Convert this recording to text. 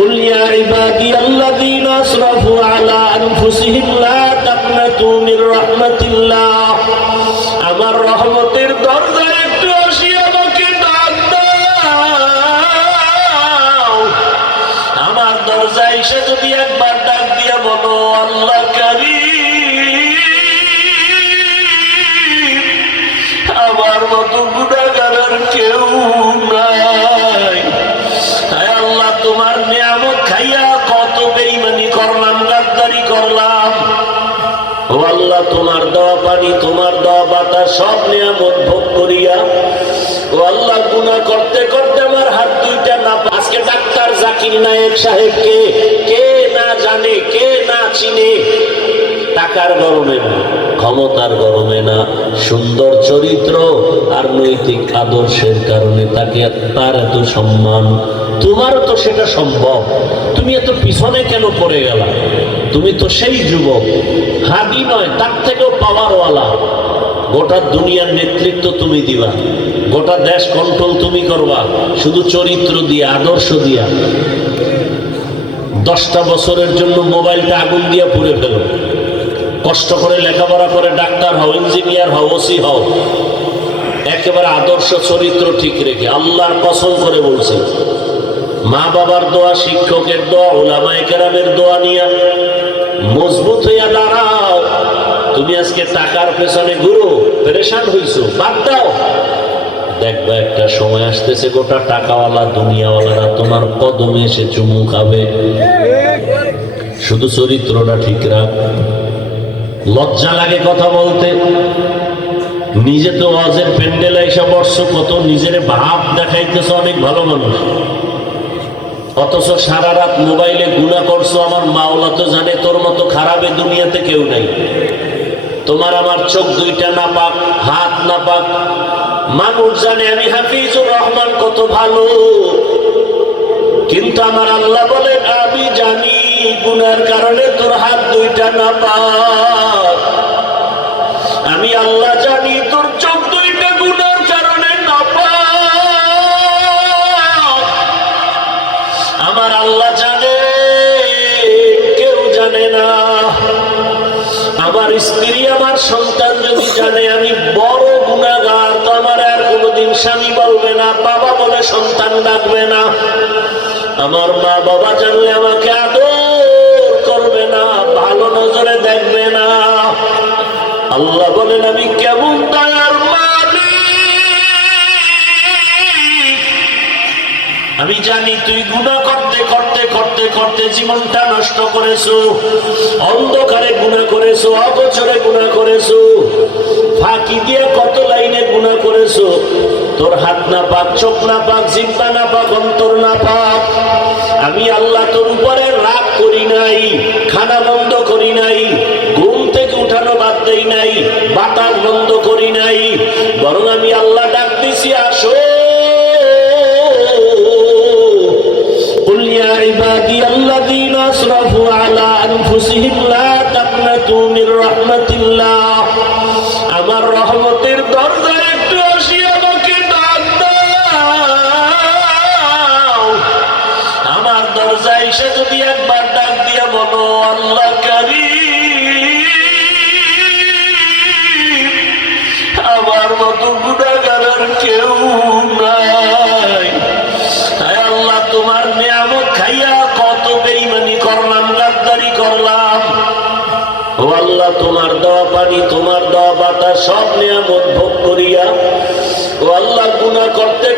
কুল ইয়া ইবাদিয়াল্লাযীনা আসরাফু আলা আনফুসিহিম লা তাকনাতু মির রাহমাতিল্লাহ। আমার রহমতের দরজায় একটু আসি, আমাকে ডাক দাও। আমার দরজায় এসে যদি একবার ডাক দিয়া বলো, আল্লাহ কারীম, আমার মতো গুনাহগার আর কেউ নাই। হায় আল্লাহ, তোমার নিয়ামত খাইয়া কত বেঈমানি করলাম, গাদ্দারি করলাম। ও আল্লাহ, তোমার দেওয়া পানি, তোমার দেওয়া বাতাস সব নিয়ামত ভোগ করিয়া ও আল্লাহ গুনাহ করতে করতে আমার হাত দুইটা না। আজকে ডাক্তার জাকির নায়েক সাহেবকে কে না জানে, কে না চিনে? টাকার গরমে না, ক্ষমতার গরমে না, সুন্দর চরিত্র আর নৈতিক আদর্শের কারণে তাকে তার এত সম্মান। তোমারও তো সেটা সম্ভব। তুমি এত পিছনে কেন পড়ে গেলা? তুমি তো সেই যুবক, হাদি নয়, তার থেকেও পাওয়ারওয়ালা। গোটা দুনিয়ার নেতৃত্ব তুমি দিবা, গোটা দেশ কন্ট্রোল তুমি করবা, শুধু চরিত্র দিয়া, আদর্শ দিয়া। 10টা বছরের জন্য মোবাইলটা আগুন দিয়া পুড়ে ফেলো। কষ্ট করে লেখাপড়া করে ডাক্তার হও, ইঞ্জিনিয়ার হও, ওসি হও, একেবারে আদর্শ চরিত্র ঠিক রেখে। আল্লাহর কসম করে বলছি, মা বাবার দোয়া, শিক্ষকের দোয়া, উলামায়ে কেরামের দোয়া নিয়ে মজবুত হইয়া দাঁড়াও। তুমি আজকে টাকার পেছনে ঘুরো, পেরেশান হইছো, বাদ দাও। দেখবা একটা সময় আসতেছে, গোটা টাকাওয়ালা দুনিয়াওয়ালারা তোমার কদমে এসে চুমু খাবে। শুধু চরিত্রটা ঠিক রাখ। লজ্জা লাগে কথা বলতে। নিজে তো ওয়াজের প্যান্ডেলে এসে বসছো, কত নিজের ভাব দেখাইতেছো অনেক ভালো মানুষ, অথচ সারা রাত মোবাইলে গুনাহ করছো। আমার মাওলা তো জানে তোর মতো খারাপ এ দুনিয়াতে কেউ নাই। তোমার আমার চোখ দুইটা নাপাক, হাত নাপাক। মানুষ জানে আমি হাফিজুর রহমান কত ভালো, কিন্তু আমার আল্লাহ বলে আমি জানি গুনার কারণে তোর হাত দুইটা নাপাক। আমি আল্লাহ জানি তোর চোখ দুইটা গুনার কারণে নাপাক। আমার আল্লাহ জানে, কেউ জানে না। আমার স্ত্রী, আমার সন্তান যদি জানে আমি বড় গুনাহগার, তো আমার আর কোনোদিন স্বামী বলবে না, বাবা বলে সন্তান ডাকবে না। আমার মা বাবা জানলে আমাকে আদর করবে না, ভালো নজরে দেখবে না। আল্লাহ বলেন আমি কেমন দয়ার মালিক। আমি জানি তুই গুনাহ করতে করতে করতে করতে জীবনটা নষ্ট করেছো, অন্ধকারে গুনাহ করেছো, অগোচরে গুনাহ করেছো, ফাঁকি দিয়ে কত লাইনে গুনাহ করেছো। তোর হাত না পাক, চোখ না পাক, জিহ্বা না পাক, অন্তর না পাক। আমি আল্লাহ তোর উপরে রাগ করি নাই, খানা বন্ধ করি নাই, ঘুম থেকে উঠানো বাদ দেই নাই, বাতাস বন্ধ করি নাই, বরং আমি আল্লাহ ডাক দিছি আসো। কুল ইয়া ইবাদিয়াল্লাযীনা আসরাফু আলা আনফুসিহিম লা তাকনাতু মির রাহমাতিল্লাহ। আমার রহমতের দরজায় একটু আসি, আমাকে ডাক দাও। আমার দরজায় এসে যদি একবার ডাক দিয়া বলো, আল্লাহ কারীম, আমার মতো গুনাহগার আর কেউ নাই। হায় আল্লাহ, তোমার নিয়ামত খাইয়া কত বেঈমানি করলাম, গাদ্দারি করলাম। ও আল্লাহ, তোমার দেওয়া পানি, তোমার দেওয়া বাতাস সব নিয়ামত ভোগ করিয়া ও আল্লাহ গুনাহ করতে